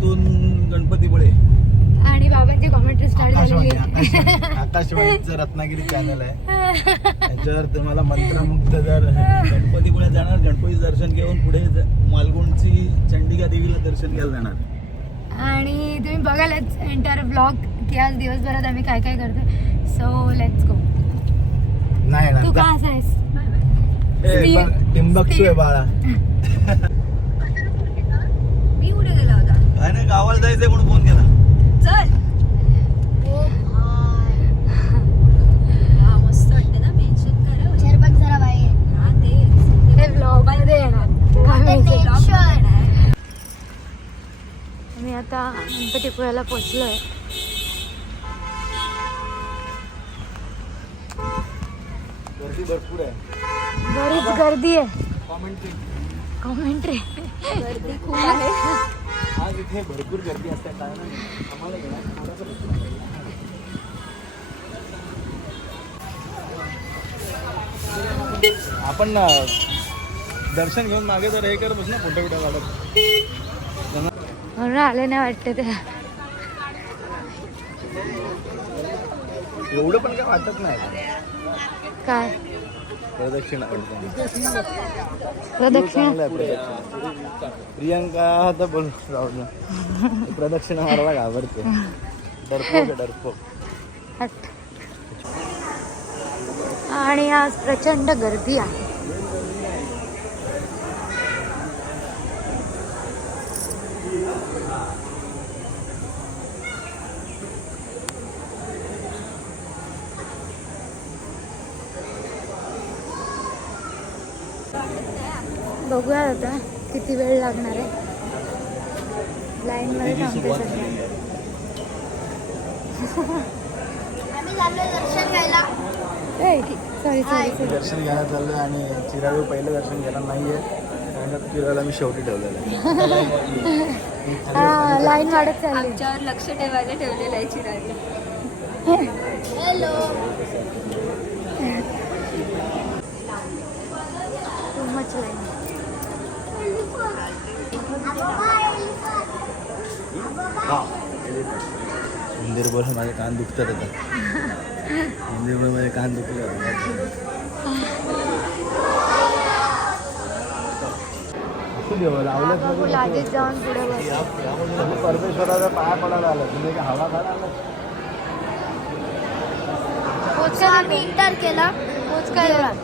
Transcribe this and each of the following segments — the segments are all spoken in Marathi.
कोल्हापुरातून गणपतीपुळे आणि बाबांची कॉमेंट्री स्टार्ट आकाशवाणी झालेली आहे. आकाशवाणी- आकाशवाणीचं रत्नागिरी चॅनल आहे. त्याच्यावर तुम्हाला मंत्रमुग्ध जर गणपतीपुळे जाणार गणपतीचं दर्शन घेऊन पुढे मालगुणची चंडिका देवीला दर्शन घ्यायला जाणार. आणि तुम्ही बघालच एंटायर ब्लॉग की आज दिवसभरात आम्ही काय काय करतो सो लेट्स गो नाही तू का असा आहेस ए, टिंबकटू आहे बाळा. नाही गावाला जायचंय म्हणून फोन केला. चल. मस्त वाटते ना मेन्शन करा झरबट जरा बाहेर हा तेच हे ब्लॉगमध्ये येणार. आम्ही आता गणपतीपुळ्याला पोचलोय. गर्दी भरपूर आहे. बरीच गर्दी आहे. कॉमेंट्री कॉमेंट्री गर्दी खूप आहे. आज इथे भरपूर गर्दी असते काय नाही आम्हाला येणार थोडंसं भरपूर आहे. आपण ना दर्शन घेऊन मागे जर हे करत बस ना फोटो बिटो काढत. म्हणून आले नाही वाटते ते. एवढं पण काय वाटत नाही. काय? प्रदक्षिणा प्रदक्षिणा? प्रियंका तर बोल. प्रदक्षिणा मारायला घाबरते. डरपोक डरपोक. आणि आज प्रचंड गर्दी आहे. बघूया आता किती वेळ लागणार आहे. लाईन मध्ये थांबते सध्या. आम्ही चाललोय दर्शन घ्यायला. सॉरी सॉरी सॉरी दर्शन घ्यायला चाललोय आणि चिराळू पहिलं दर्शन घ्यायला नाहीये. चिराला मी शेवटी ठेवलेलं आहे. हा लाईन वाढत चालली. लक्ष ठेवायला ठेवलेलं आहे चिराने हॅलो मंदिर बोल माझे कान दुखतात आता. मंदिर बोल माझे कान दुखले परमेश्वराचा पाया पडायला आलं. तुम्ही हवा आम्ही इंटर केला. पोचका देवळात.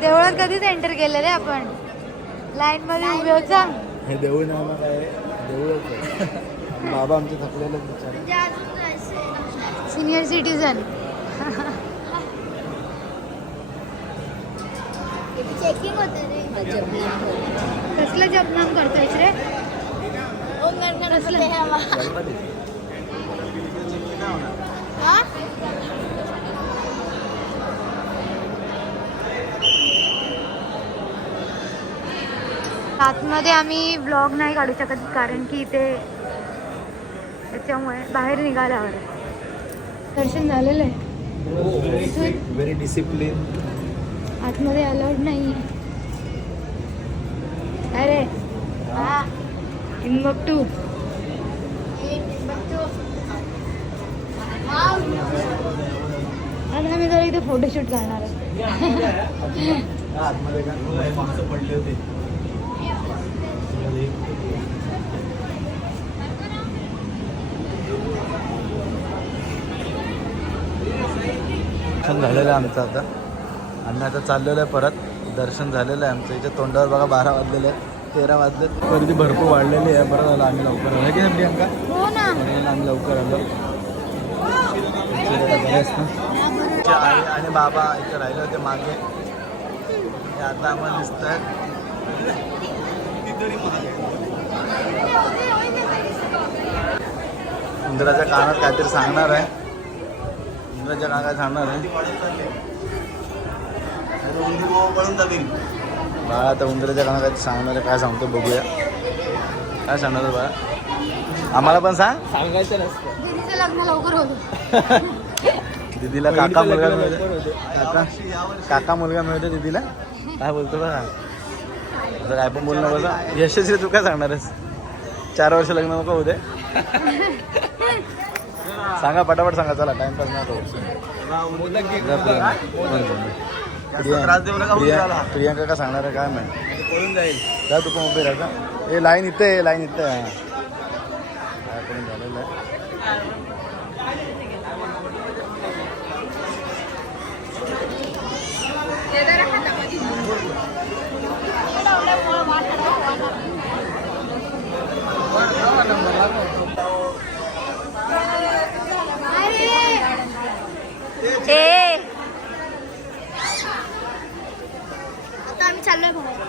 देवळात कधीच एंटर केलं रे आपण. लाईन मध्ये उभे होता हे देऊळ नाव काय देऊळच बाबा आमचे थकलेले बिचारे सिनियर सिटीजन चेकिंग होते रे कसलं जपनाम करतोयस रे हा? आतमध्ये आम्ही ब्लॉग नाही काढू शकत कारण की ते त्याच्यामुळे बाहेर निघाल्यावर दर्शन झालेलं आहे. व्हेरी डिसिप्लिन आतमध्ये अलाउड नाही अरे हा. इनबक्टू आज आम्ही जरा इथे फोटोशूट करणार आहे आतमध्ये काय माणसं पडले होते दर्शन झालेलं आहे आमचं आता. आम्ही आता चाललेलो आहे परत. दर्शन झालेलं आहे आमचं. इथे तोंडावर बघा बारा वाजलेले आहेत. तेरा वाजले गर्दी भरपूर वाढलेली आहे. बरं झालं आम्ही लवकर आलो. की प्रियंका. हो आम्ही लवकर आलो. आई आणि बाबा इथे राहिले होते मागे. हे आता आम्हाला दिसत आहेत उंदराच्या कानात काहीतरी सांगणार आहे. उंदराच्या कानात काय सांगणार आहे? बाळा आता उंदराच्या कानात काहीतरी सांगणार आहे. काय सांगतो बघूया. काय सांगणार आहे बाळा? आम्हाला पण सांग. सांगायचं नसतं. दीदीचं लग्न लवकर होतं दीदीला काका मुलगा मिळतो काका? काका मुलगा मिळतो दीदीला. काय बोलतो बघा. असं काय पण बोलणं बघा. यशस्वी तू काय सांगणार आहेस? चार वर्ष लग्न नको दे. सांगा पटापट सांगा चला टाइमपास नको प्रियांका का सांगणार आहे काय माहिती? जाईल जा तू पण उभे राहा ए लाईन इथे आहे लाईन इथे आहे काय करून झालेलं आहे? ए. आता आम्ही चाललोय बाहेर.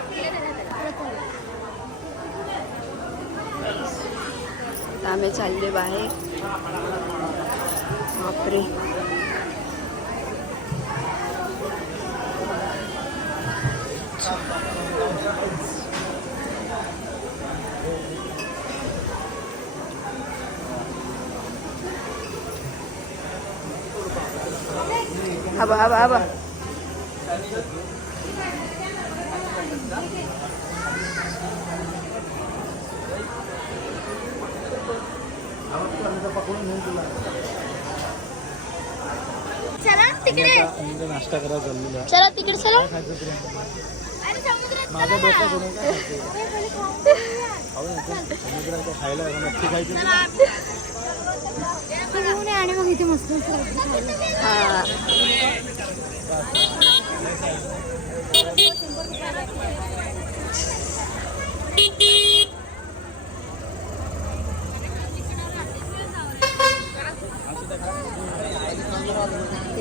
आता आम्ही चालले बाहेर. बापरे. आबा आबा आबा चला तिकडे नाश्ता करायला चाललेला आहे. चला तिकडे चला काय खायचं प्रियांका? अरे समुद्रात माझं डोकं सोडून काय खायचं? खाऊ नको. समुद्रात काय खायला आहे का? मच्छी खायची नाही. फिरवून ये आणि मग इथे मस्त मस्त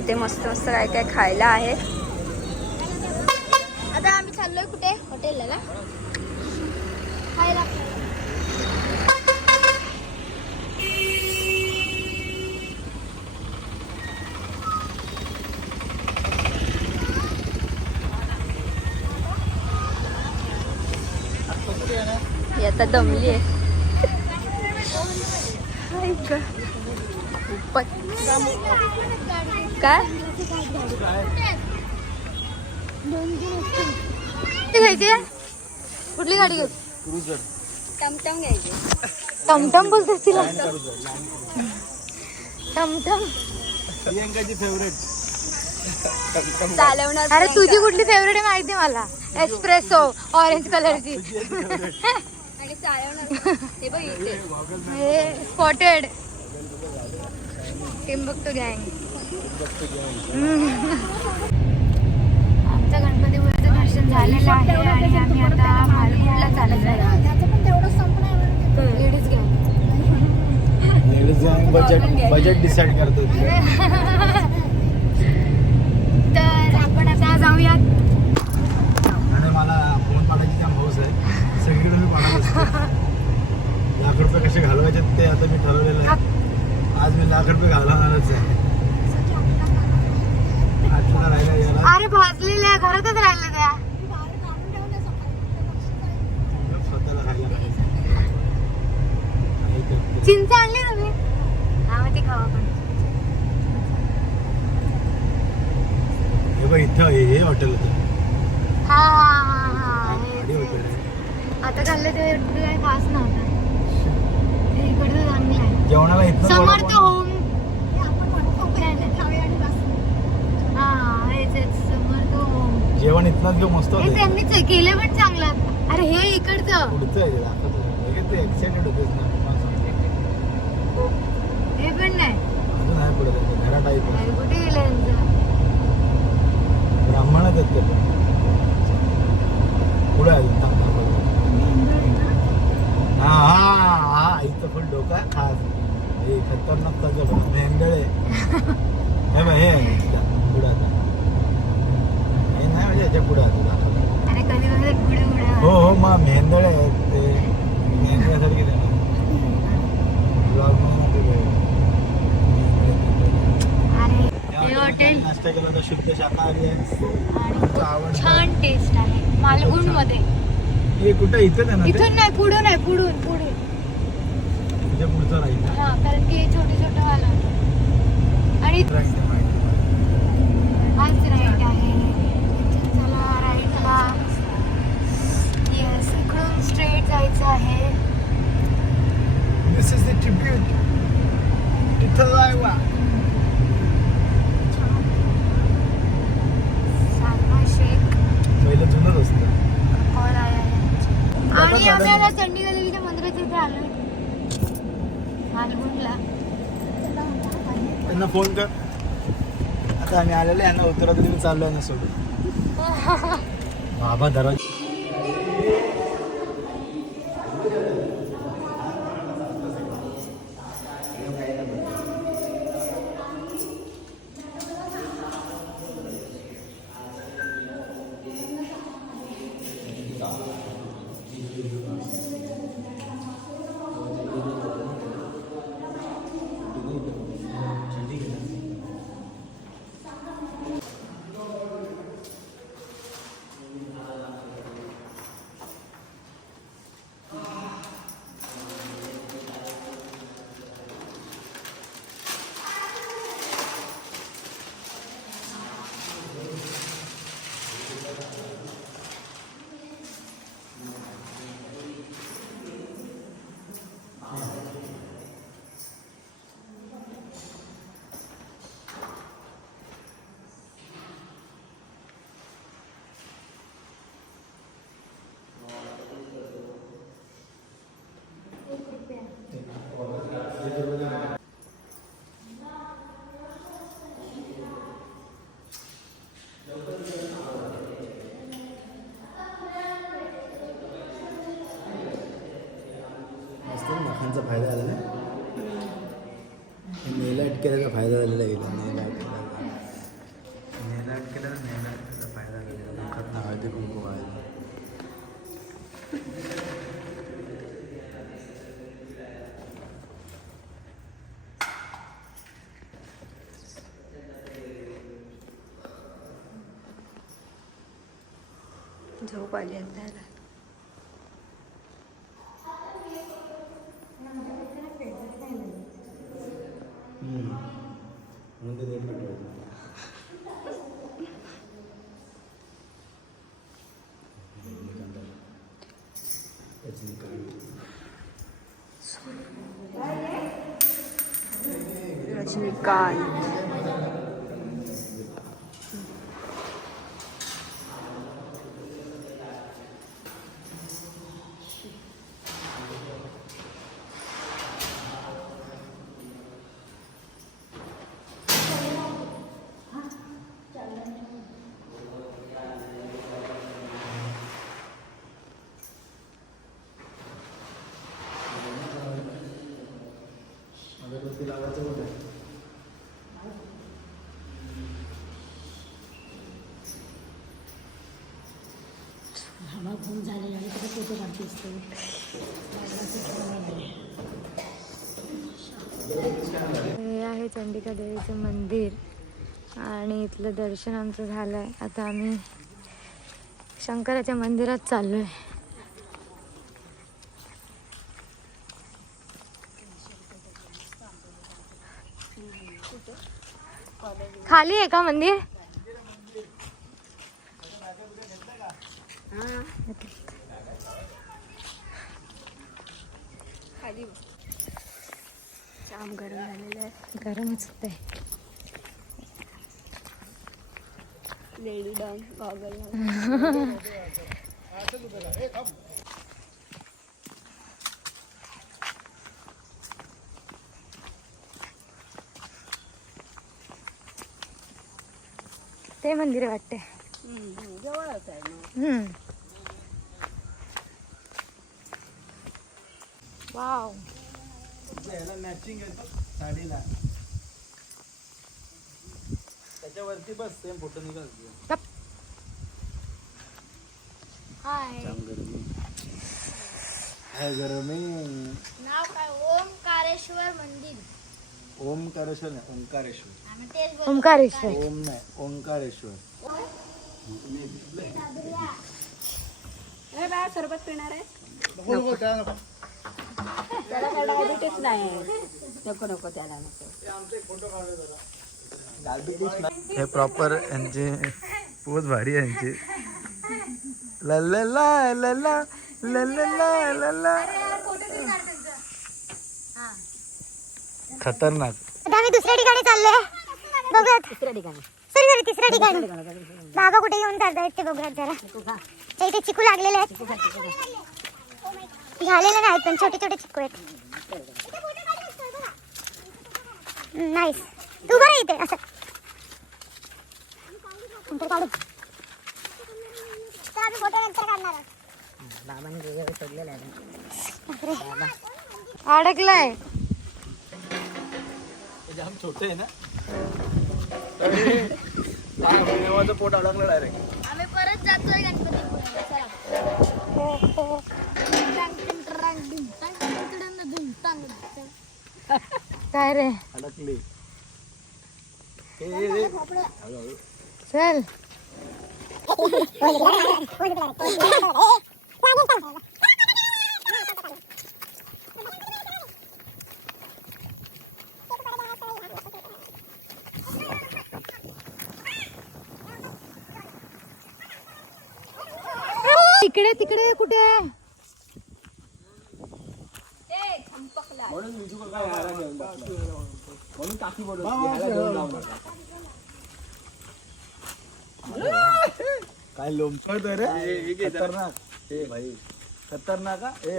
इथे मस्त मस्त काय काय खायला आहे. आता आम्ही चाललोय कुठे? हॉटेलला खायला. आता दमली आहे काय? ती घ्यायची? आहे? कुठली गाडी क्रुझर. टमटम घ्यायची. टमटम बोलतेस तिला. टमटम. प्रियांकाची फेवरेट चालवणार अरे तुझी कुठली फेवरेट आहे माहिती आहे मला? एस्प्रेसो ऑरेंज कलरची आणि चालवणार. हे हे स्पॉटेड टिंबकतो गँग आमचं गणपतीपुळ्याचं दर्शन झालेलं आहे आणि आम्ही आता मालगुडला चालत लेडीज गँग बजेट बजेट डिसाईड करतो. तर आपण आता जाऊयात. आणि मला फोन पाडायची त्या हौस आहे. सगळीकडे मी पाडत असतो. लाख रुपये कसे घालवायचे ते आता मी ठरवलेलं आहे. आज मी लाख रुपये घालवणारच आहे आज तुला राहिला याला अरे भाजलेल्या घरातच राहिल्या त्या. चिंच आणली तुम्ही? हा मग ती हे बघ इथं हे हॉटेल होतं. हा हा हा हा हे-. आता खाल्लं ते काही खास नव्हतं. इकडचं चांगलं आहे. जेवणाला समर्थ होम आणि हा हेच हेच समर्थ होम जेवण इथनच घेऊ मस्त होतं त्यांनीच केलं पण चांगलं. अरे हे इकडचं. पुढचं आहे ते दाखवतो. लगेच ते एक्साइटेड होतेस ना मला सांगतो. हे पण नाही. अजून आहे पुढे त्याचं घरा टाईप अरे कुठे गेलं यांचं? ब्राह्मणच आहेत ते. पुढे अजून. हा हा हा इथं पण डोका खास. हे खतरनाक हे हे आहे हे पुढे आता. कधी पुढे पुढे. हो हो मग मेंदळे आहेत ते. मेंदळ्यासारखे हॉटेल नाश्ता केला होता शुद्ध शाकाहारी आहे. छान टेस्ट आहे. मालगुणमध्ये हे कुठं? इथं आहे ना ते? इथून नाही पुढून नाही पुढून पुढे तुझ्या पुढचं राहील हा कारण की छोटे छोटे वाला आणि राईट आहे इथून चला राईटला येस इकडून स्ट्रेट जायचं आहे. दिस इज द ट्रिब्यूट तिथं जायवा पहिलं जुनच असतं. आणि आम्ही आता चंडीगड देवीच्या मंदिराच्या इथे मालगुंडला त्यांना फोन कर. आता आम्ही आलेले यांना उतरत मी चाललो आहे ना सोडून. बाबा दरवाज केल्याचा फायदा झालेला आहे इथं. नेला केल्याचा नेला केल्याचा नेला केल्याचा फायदा झालेला नखात ना हळदी कुंकू व्हायला झोप आली आता 哎。हे आहे चंडिका देवीचं मंदिर आणि इथलं दर्शन आमचं झालं आहे आता आम्ही शंकराच्या मंदिरात चाललो आहे खाली आहे का मंदिर? जाम गरम झालेलं आहे. गरमच होत आहे लेडी डान्स गॉगल ते मंदिर वाटते जवळच आहे मग. ह्याला मॅचिंग येतो साडीला. त्याच्यावरती बस सेम फोटो निघाल हाय जाम गरमी काय गरमी. नाव काय? ओमकारेश्वर मंदिर. ओमकारेश्वर नाही ओंकारेश्वर. ओंकारेश्वर. ओम नाही ओंकारेश्वर. अरे बाय सरबत पिणार आहे. माहितीच नाही. नको नको त्याला नको. हे प्रॉपर यांचे पोच भारी यांचे. खतरनाक. आम्ही दुसऱ्या ठिकाणी बाबा कुठे येऊन चालतायत ते बघूयात जरा. इथे चिकू लागलेले आहेत. झालेले नाहीत पण छोटे छोटे चिकू आहेत. नाईस तू बरं इथे असं. नंतर काढू. तर आम्ही फोटो नंतर काढणार आहोत. बाबांनी वेगवेगळे सोडलेलं आहे अडकलाय. जाम छोटे आहे ना. देवाचं पोट अडकलं डायरेक्ट आम्ही परत जातोय गणपती काय रे? ए. चल तिकडे तिकडे कुठे म्हणून विजू काका यायला घेऊन बसला. म्हणून काकी बोलत होती, यायला घेऊन जाऊ नका. काय लोमकळतोय रे? खतरनाक. ए भाई. खतरनाक हा? ए!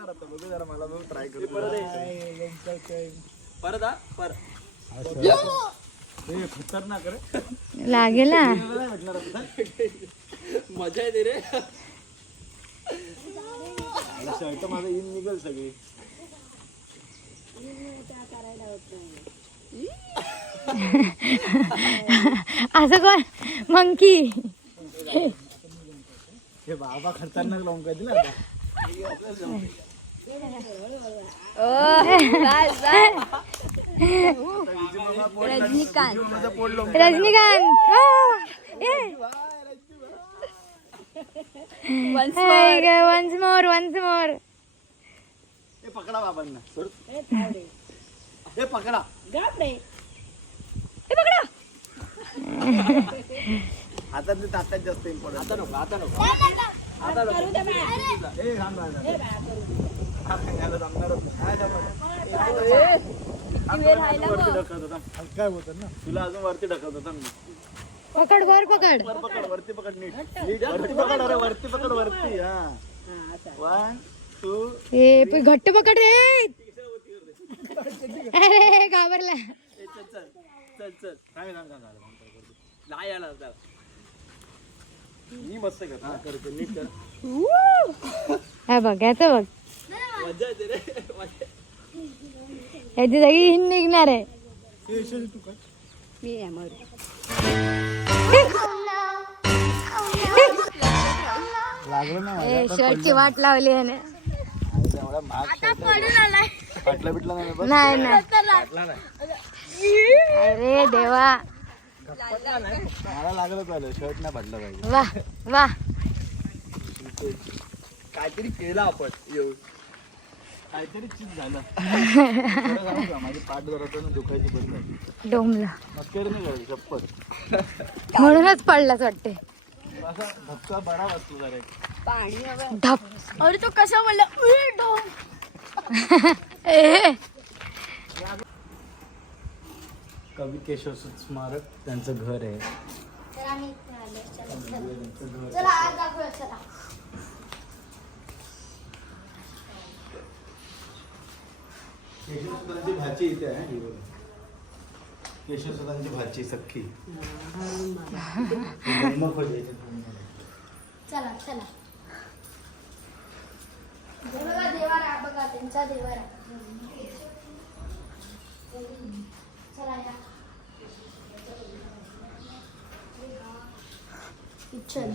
आता बघू जरा मला बघ ट्राय परत हा पर. ए खतरनाक रे. लागेल ना नाही भेटणार आता. मजा येते रे. शर्ट माझं इन निघल सगळी. असं कोण? मंकी. हे बाबा खतरनाक लावून काय दिला Rajinikanth. Rajinikanth. Once more once more हे पकडा बाबांना. सोड. हे पकडा. आता ते तात्यात जास्त इम्पॉर्टंट आता नको आता नको. आता नको. हा, याला जमणारच नाही. हा, थांब, अजून वरती ढकलत होता. काय बोलतात ना? तुला अजून वरती ढकलत होता मी पकड वर पकड. वर पकड वरती पकड नीट. नीट, वरती पकड अरे वरती पकड वरती. हा. वन ए पण घट्ट पकड रे. अरे घाबरला. मी मस्त कर करतो नीट कर. हा बघ याचं बघ. मजा येते रे. मजा. याची सगळी हिंड निघणार आहे. मी आहे लागलं ना ए शर्टची वाट लावली आहे ना एवढा महाग फाटला बिटला नाही बघ नाही नाही. फाटला नाही. अरे देवा. मला लागलं पाहिलं शर्ट नाही फाटलं पाहिजे. वा वा. काहीतरी केलं आपण येऊन काहीतरी चीज झालं. खरं सांगू का, माझी पाठ जरा दुखायची बंद झाली. डोंबला. मस्कर नाही करायची शपथ. म्हणूनच पडलाच वाटते असा धक्का बडा बसतो जरा एक. पाणी हवं धप अरे तो कसा बोलला उई, डोम. ए कवी केशव स्मारक त्यांचं घर आहे तर आम्ही इथे आलो. चला, चला. चला आज दाखवूया चला केशवसुतांची भाची इथे आहे ही बघा. केशवसुतांची भाची सख्खी. चला चला. बघा देवारा बघा त्यांचा देवारा चला या. किचन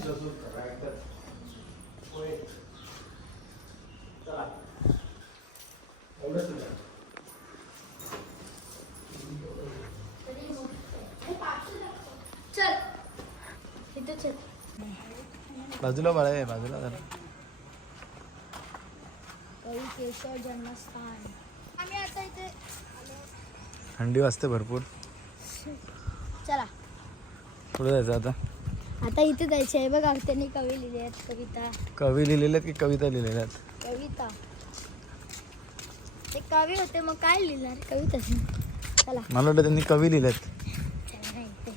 चल इथे चल बाजूला बाळा आहे बाजूला जरा. कवी केशव जन्मस्थान आम्ही आता इथे थंडी वाजते भरपूर. चला. पुढे जायचं आता. आता इथे जायचं आहे बघा त्यांनी कवी लिहिली आहेत कविता. कवी लिहिलेल्या की कविता लिहिलेल्या आहेत? कविता. ते कवी होते मग काय लिहिणार? कविताच ना चला. मला वाटतं त्यांनी कवी लिहिलेत चला नाही ते.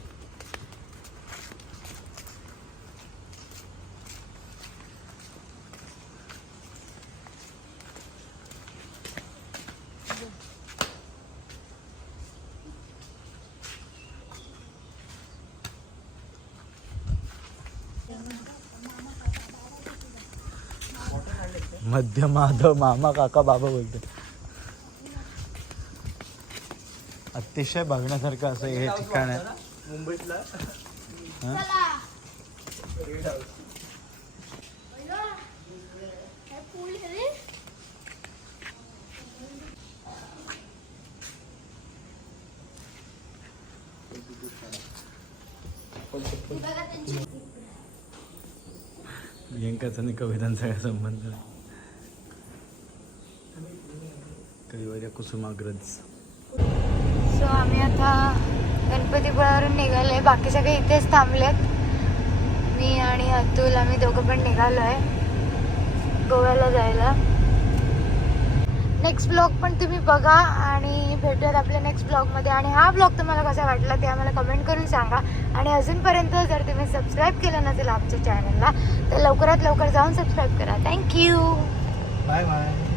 मध्य माधव मामा काका बाबा बोलते. अतिशय बघण्यासारखं असं हे ठिकाण आहे. मुंबईतला? ही? प्रियंकाचा आणि कवितांचा काय संबंध नाही. कविवर्य कुसुमाग्रज सो आम्ही आता गणपतीपुळावरून निघालोय. बाकी सगळे इथेच थांबलेत. मी आणि अतुल आम्ही दोघं पण निघालोय गोव्याला जायला. नेक्स्ट ब्लॉग पण तुम्ही बघा आणि भेटूयात आपल्या नेक्स्ट ब्लॉगमध्ये आणि हा ब्लॉग तुम्हाला कसा वाटला ते आम्हाला कमेंट करून सांगा. आणि अजूनपर्यंत जर तुम्ही सबस्क्राईब केलं नसेल आमच्या चॅनलला तर लवकरात लवकर जाऊन सबस्क्राईब करा. Thank you bye bye